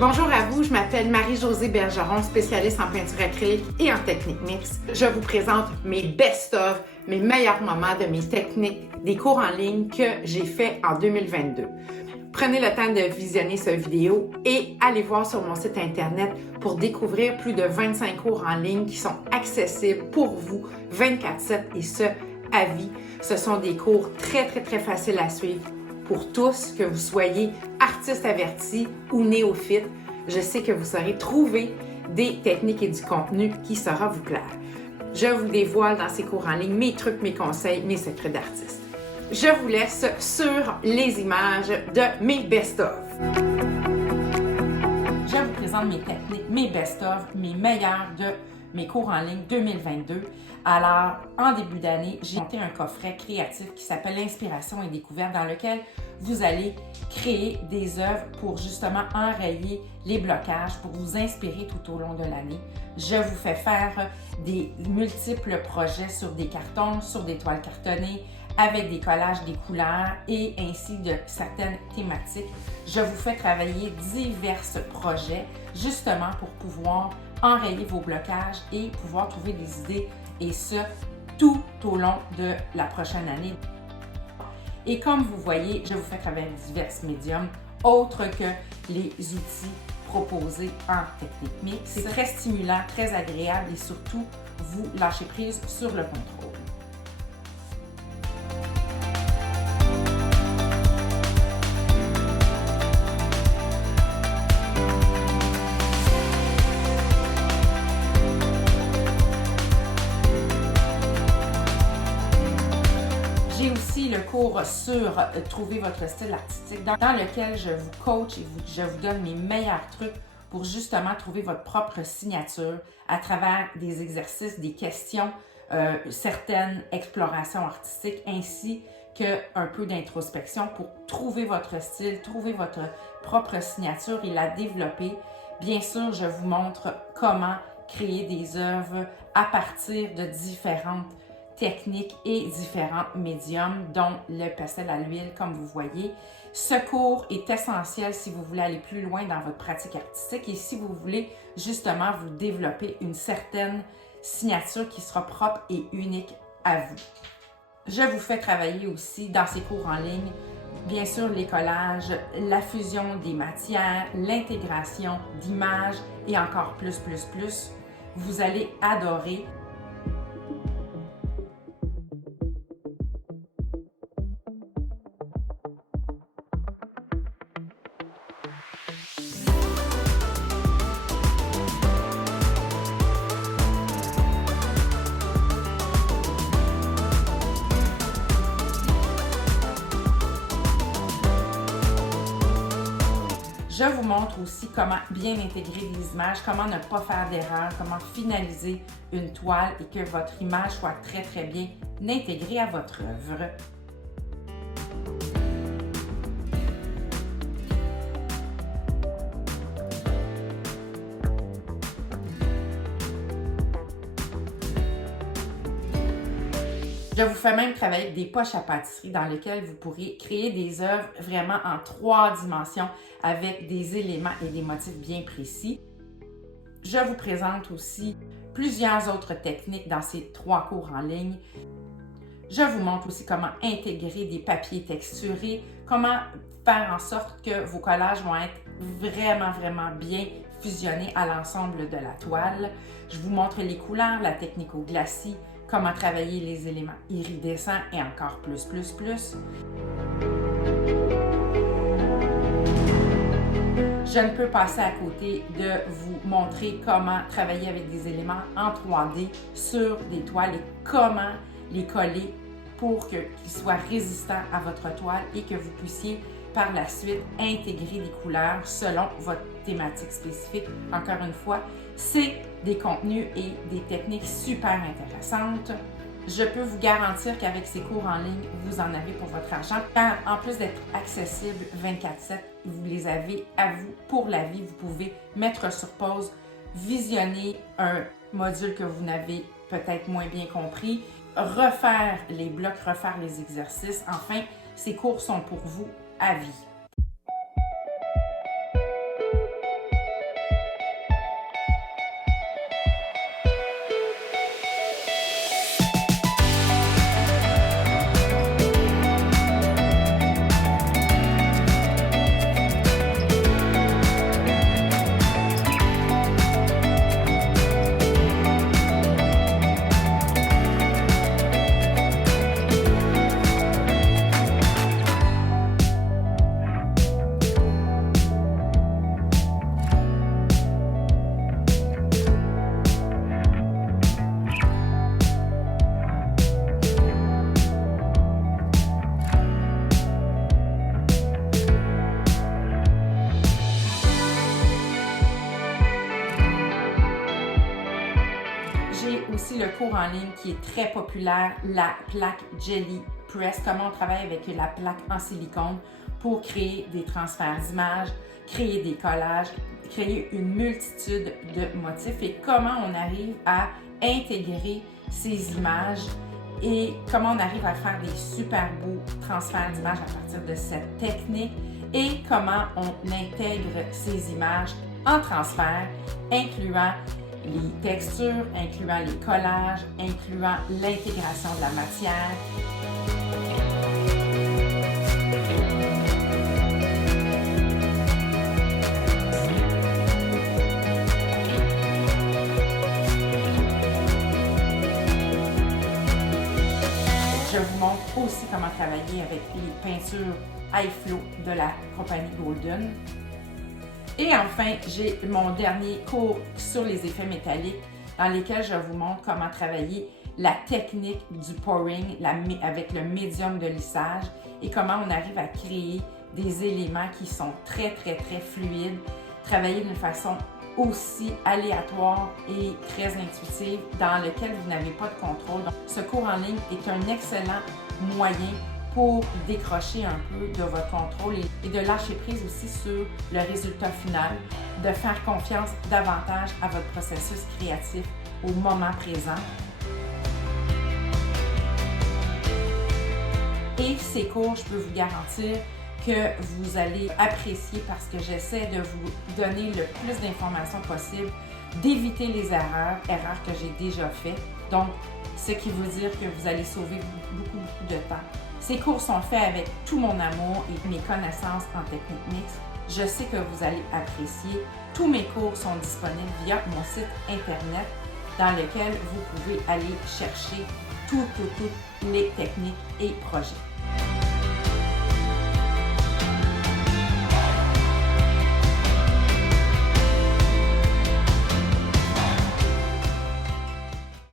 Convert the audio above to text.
Bonjour à vous, je m'appelle Marie-Josée Bergeron, spécialiste en peinture acrylique et en technique mixte. Je vous présente mes best-of, mes meilleurs moments de mes techniques, des cours en ligne que j'ai fait en 2022. Prenez le temps de visionner cette vidéo et allez voir sur mon site internet pour découvrir plus de 25 cours en ligne qui sont accessibles pour vous 24/7 et ce, à vie. Ce sont des cours très faciles à suivre pour tous, que vous soyez artiste averti ou néophyte. Je sais que vous saurez trouver des techniques et du contenu qui saura vous plaire. Je vous dévoile dans ces cours en ligne mes trucs, mes conseils, mes secrets d'artiste. Je vous laisse sur les images de mes best-of. Je vous présente mes techniques, mes best-of, mes meilleurs de mes cours en ligne 2022. Alors, en début d'année, j'ai monté un coffret créatif qui s'appelle l'Inspiration et découverte dans lequel vous allez créer des œuvres pour justement enrayer les blocages, pour vous inspirer tout au long de l'année. Je vous fais faire des multiples projets sur des cartons, sur des toiles cartonnées, avec des collages, des couleurs et ainsi de certaines thématiques. Je vous fais travailler divers projets justement pour pouvoir enrayer vos blocages et pouvoir trouver des idées et ce, tout au long de la prochaine année. Et comme vous voyez, je vous fais travailler divers médiums autres que les outils proposés en technique mixte. C'est très stimulant, très agréable et surtout, vous lâchez prise sur le contrôle. J'ai aussi le cours sur trouver votre style artistique dans lequel je vous coach et je vous donne mes meilleurs trucs pour justement trouver votre propre signature à travers des exercices, des questions, certaines explorations artistiques ainsi qu'un peu d'introspection pour trouver votre style, trouver votre propre signature et la développer. Bien sûr, je vous montre comment créer des œuvres à partir de différentes techniques et différents médiums, dont le pastel à l'huile, comme vous voyez. Ce cours est essentiel si vous voulez aller plus loin dans votre pratique artistique et si vous voulez justement vous développer une certaine signature qui sera propre et unique à vous. Je vous fais travailler aussi dans ces cours en ligne, bien sûr, les collages, la fusion des matières, l'intégration d'images et encore plus. Vous allez adorer. Je vous montre aussi comment bien intégrer des images, comment ne pas faire d'erreur, comment finaliser une toile et que votre image soit très bien intégrée à votre œuvre. Je vous fais même travailler avec des poches à pâtisserie dans lesquelles vous pourrez créer des œuvres vraiment en 3 dimensions avec des éléments et des motifs bien précis. Je vous présente aussi plusieurs autres techniques dans ces 3 cours en ligne. Je vous montre aussi comment intégrer des papiers texturés, comment faire en sorte que vos collages vont être vraiment bien fusionnés à l'ensemble de la toile. Je vous montre les couleurs, la technique au glacis, comment travailler les éléments iridescents et encore plus. Je ne peux passer à côté de vous montrer comment travailler avec des éléments en 3D sur des toiles et comment les coller pour qu'ils soient résistants à votre toile et que vous puissiez par la suite intégrer des couleurs selon votre thématique spécifique. Encore une fois, c'est des contenus et des techniques super intéressantes. Je peux vous garantir qu'avec ces cours en ligne, vous en avez pour votre argent. Car en plus d'être accessibles 24/7, vous les avez à vous pour la vie. Vous pouvez mettre sur pause, visionner un module que vous n'avez peut-être moins bien compris, refaire les blocs, refaire les exercices. Enfin, ces cours sont pour vous à vie. aussi le cours en ligne qui est très populaire, la plaque Jelly Press, comment on travaille avec la plaque en silicone pour créer des transferts d'images, créer des collages, créer une multitude de motifs et comment on arrive à intégrer ces images et comment on arrive à faire des super beaux transferts d'images à partir de cette technique et comment on intègre ces images en transfert, incluant les textures, incluant les collages, incluant l'intégration de la matière. Je vous montre aussi comment travailler avec les peintures iFlow de la compagnie Golden. Et enfin, j'ai mon dernier cours sur les effets métalliques dans lesquels je vous montre comment travailler la technique du pouring avec le médium de lissage et comment on arrive à créer des éléments qui sont très fluides, travailler d'une façon aussi aléatoire et très intuitive dans lequel vous n'avez pas de contrôle. Donc, ce cours en ligne est un excellent moyen pour décrocher un peu de votre contrôle et de lâcher prise aussi sur le résultat final, de faire confiance davantage à votre processus créatif au moment présent. Et ces cours, je peux vous garantir que vous allez apprécier parce que j'essaie de vous donner le plus d'informations possible, d'éviter les erreurs que j'ai déjà faites. Donc, ce qui veut dire que vous allez sauver beaucoup de temps. Ces cours sont faits avec tout mon amour et mes connaissances en technique mixte. Je sais que vous allez apprécier. Tous mes cours sont disponibles via mon site internet dans lequel vous pouvez aller chercher toutes les techniques et projets.